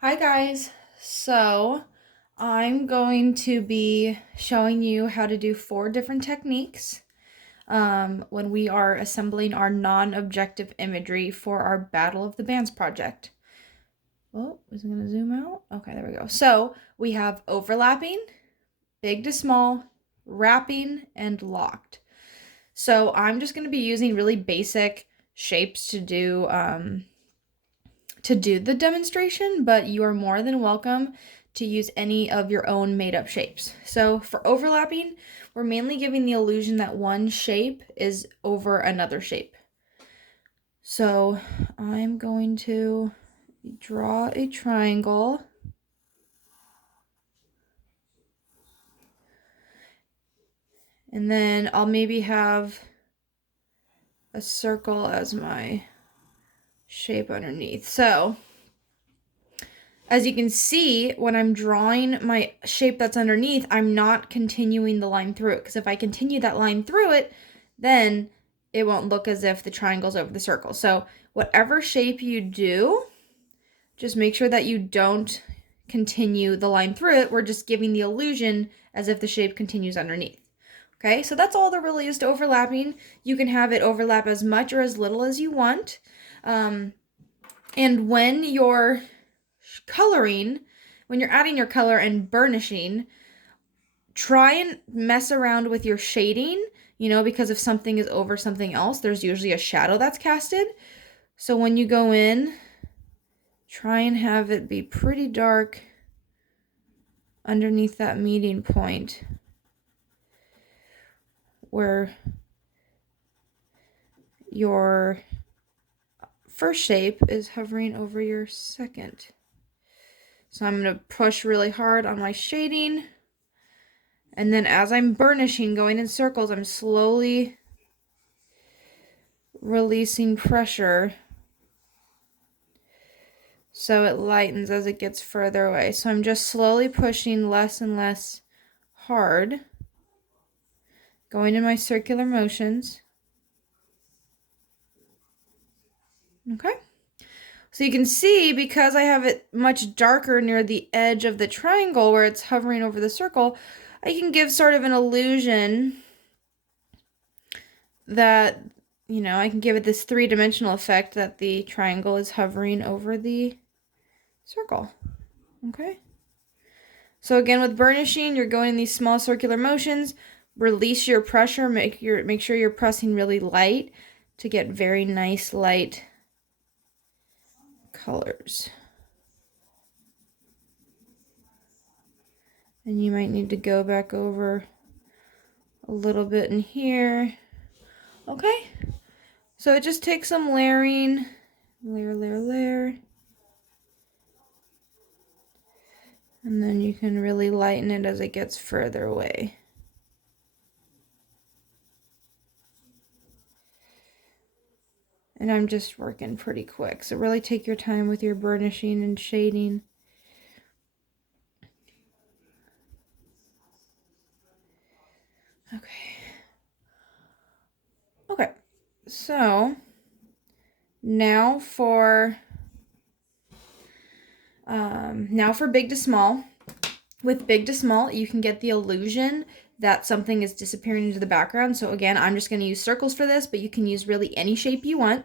Hi guys. So I'm going to be showing you how to do 4 different techniques when we are assembling our non-objective imagery for our Battle of the Bands project. Oh, is it going to zoom out? Okay, there we go. So we have overlapping, big to small, wrapping, and locked. So I'm just going to be using really basic shapes to do the demonstration, but you are more than welcome to use any of your own made up shapes. So for overlapping, we're mainly giving the illusion that one shape is over another shape. So I'm going to draw a triangle. And then I'll maybe have a circle as my shape underneath. So as you can see, when I'm drawing my shape that's underneath, I'm not continuing the line through it. Because if I continue that line through it, then it won't look as if the triangle's over the circle. So whatever shape you do, just make sure that you don't continue the line through it. We're just giving the illusion as if the shape continues underneath. Okay, so that's all there really is to overlapping. You can have it overlap as much or as little as you want. And when you're coloring, when you're adding your color and burnishing, try and mess around with your shading, because if something is over something else, there's usually a shadow that's casted. So when you go in, try and have it be pretty dark underneath that meeting point where your first shape is hovering over your second. So I'm going to push really hard on my shading. And then as I'm burnishing, going in circles, I'm slowly releasing pressure so it lightens as it gets further away. So I'm just slowly pushing less and less hard, going in my circular motions. Okay. So you can see, because I have it much darker near the edge of the triangle where it's hovering over the circle, I can give sort of an illusion that, I can give it this 3-dimensional effect that the triangle is hovering over the circle. Okay. So again, with burnishing, you're going in these small circular motions. Release your pressure. Make sure you're pressing really light to get very nice light colors. And you might need to go back over a little bit in here. Okay. So it just takes some layering. Layer, layer, layer. And then you can really lighten it as it gets further away. And I'm just working pretty quick. So really take your time with your burnishing and shading. Okay. Okay. So now for big to small. With big to small, you can get the illusion that something is disappearing into the background. So again, I'm just going to use circles for this, but you can use really any shape you want.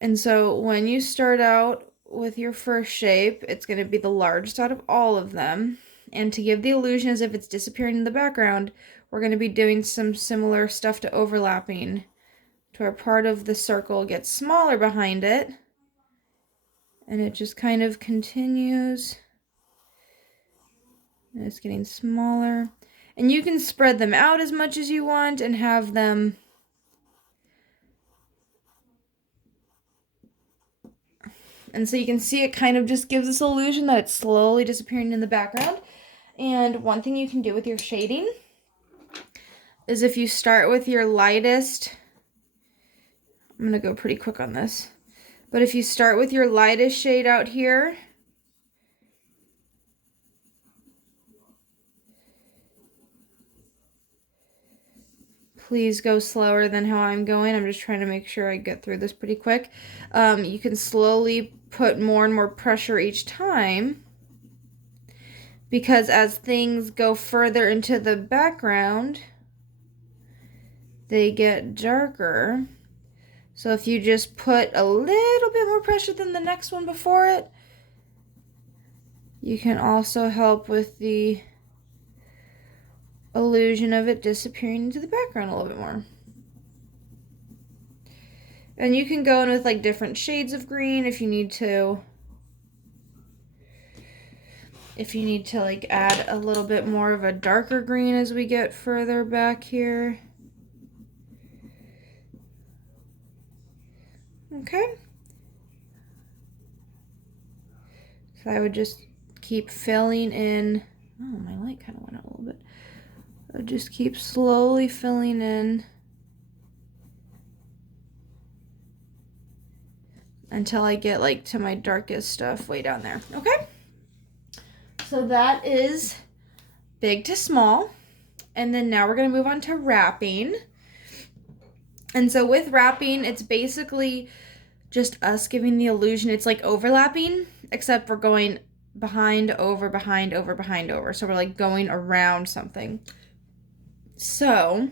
And so when you start out with your first shape, it's going to be the largest out of all of them. And to give the illusion as if it's disappearing in the background, we're going to be doing some similar stuff to overlapping, to where part of the circle gets smaller behind it. And it just kind of continues. And it's getting smaller. And you can spread them out as much as you want and have them and so you can see it kind of just gives this illusion that it's slowly disappearing in the background. And one thing you can do with your shading is if you start with your lightest, I'm going to go pretty quick on this, but if you start with your lightest shade out here, please go slower than how I'm going. I'm just trying to make sure I get through this pretty quick. You can slowly put more and more pressure each time, because as things go further into the background, they get darker. So if you just put a little bit more pressure than the next one before it, you can also help with the illusion of it disappearing into the background a little bit more. And you can go in with like different shades of green if you need to. If you need to like add a little bit more of a darker green as we get further back here. Okay. So I would just keep filling in. Oh, my light kind of went out a little bit. I would just keep slowly filling in until I get like to my darkest stuff way down there. Okay. So that is big to small. And then now we're going to move on to wrapping. And so with wrapping, it's basically just us giving the illusion. It's like overlapping, except we're going behind, over, behind, over, behind, over. So we're like going around something. So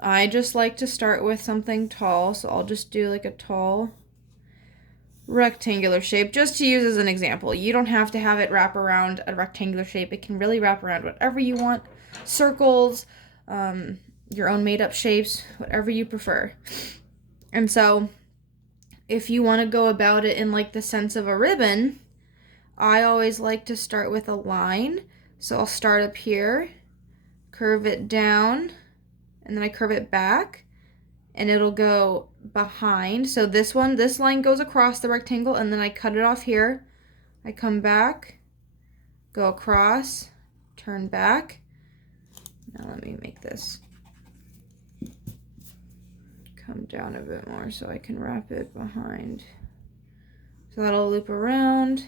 I just like to start with something tall. So I'll just do like a tall rectangular shape just to use as an example. You don't have to have it wrap around a rectangular shape. It can really wrap around whatever you want. Circles, your own made up shapes, whatever you prefer. And so if you want to go about it in like the sense of a ribbon, I always like to start with a line. So I'll start up here, curve it down, and then I curve it back, and it'll go behind. So this line goes across the rectangle, and then I cut it off here. I come back, go across, turn back. Now let me make this come down a bit more so I can wrap it behind. So that'll loop around.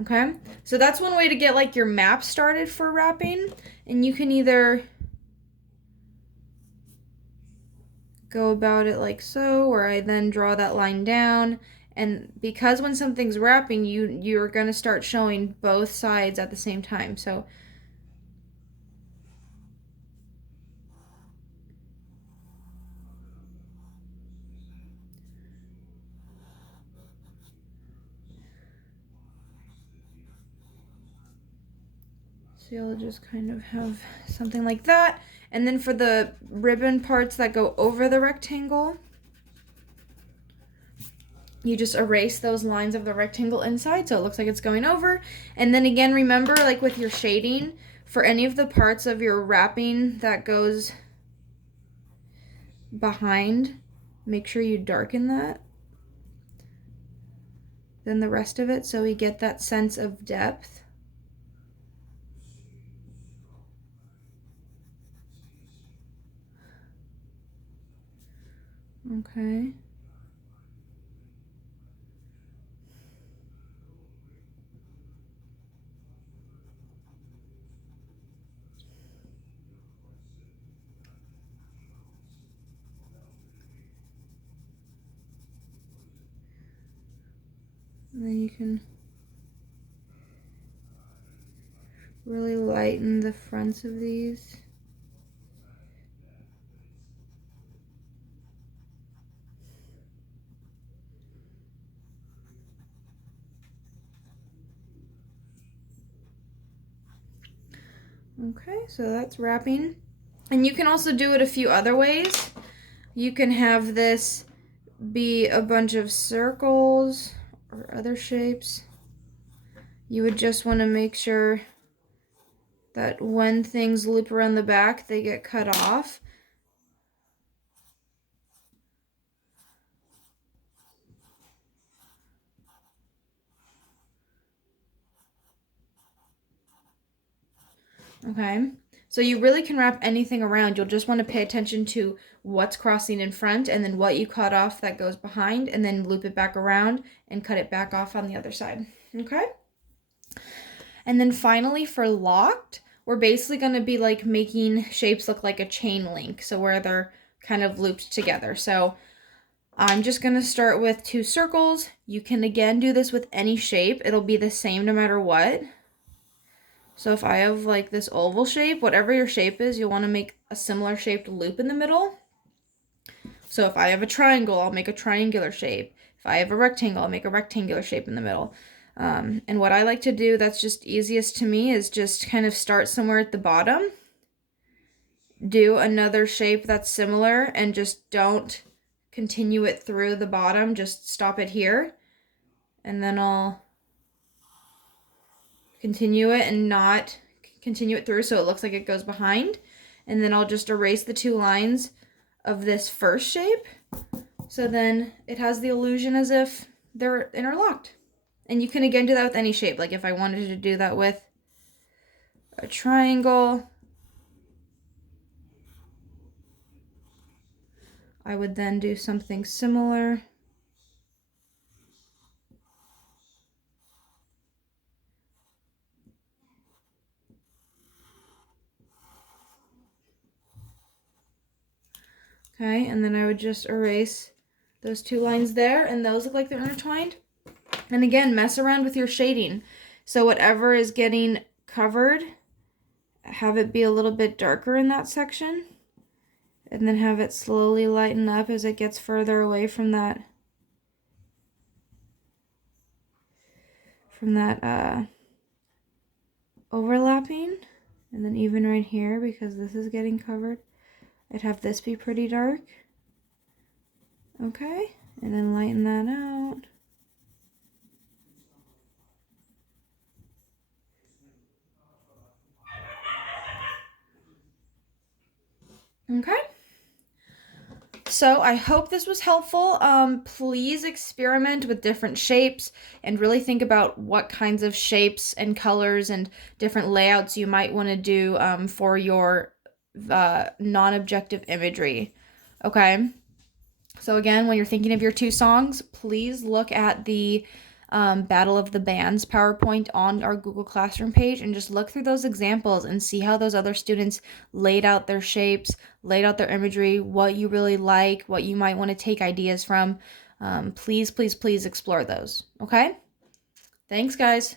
Okay, so that's one way to get like your map started for wrapping. And you can either go about it like so, where I then draw that line down. And because when something's wrapping, you're going to start showing both sides at the same time. So you'll just kind of have something like that. And then for the ribbon parts that go over the rectangle, you just erase those lines of the rectangle inside so it looks like it's going over. And then again, remember, like with your shading, for any of the parts of your wrapping that goes behind, make sure you darken that than the rest of it so we get that sense of depth. Okay. And then you can really lighten the fronts of these. Okay, so that's wrapping. And you can also do it a few other ways. You can have this be a bunch of circles or other shapes. You would just want to make sure that when things loop around the back, they get cut off. Okay, so you really can wrap anything around. You'll just want to pay attention to what's crossing in front and then what you cut off that goes behind, and then loop it back around and cut it back off on the other side. Okay? And then finally for locked, we're basically going to be like making shapes look like a chain link. So where they're kind of looped together. So I'm just going to start with 2 circles. You can again do this with any shape. It'll be the same no matter what. So if I have like this oval shape, whatever your shape is, you'll want to make a similar shaped loop in the middle. So if I have a triangle, I'll make a triangular shape. If I have a rectangle, I'll make a rectangular shape in the middle. And what I like to do that's just easiest to me is just kind of start somewhere at the bottom, do another shape that's similar, and just don't continue it through the bottom, just stop it here. And then I'll continue it and not continue it through so it looks like it goes behind. And then I'll just erase the 2 lines of this first shape. So then it has the illusion as if they're interlocked. And you can again do that with any shape. Like if I wanted to do that with a triangle, I would then do something similar. Okay, and then I would just erase those 2 lines there, and those look like they're intertwined. And again, mess around with your shading. So whatever is getting covered, have it be a little bit darker in that section, and then have it slowly lighten up as it gets further away from that overlapping. And then even right here, because this is getting covered, I'd have this be pretty dark. Okay, and then lighten that out. Okay. So I hope this was helpful. Please experiment with different shapes and really think about what kinds of shapes and colors and different layouts you might want to do for your non-objective imagery. Okay. So again, when you're thinking of your 2 songs, please look at the Battle of the Bands PowerPoint on our Google Classroom page and just look through those examples and see how those other students laid out their shapes, laid out their imagery, what you really like, what you might want to take ideas from. Please, please, please explore those. Okay? Thanks, guys.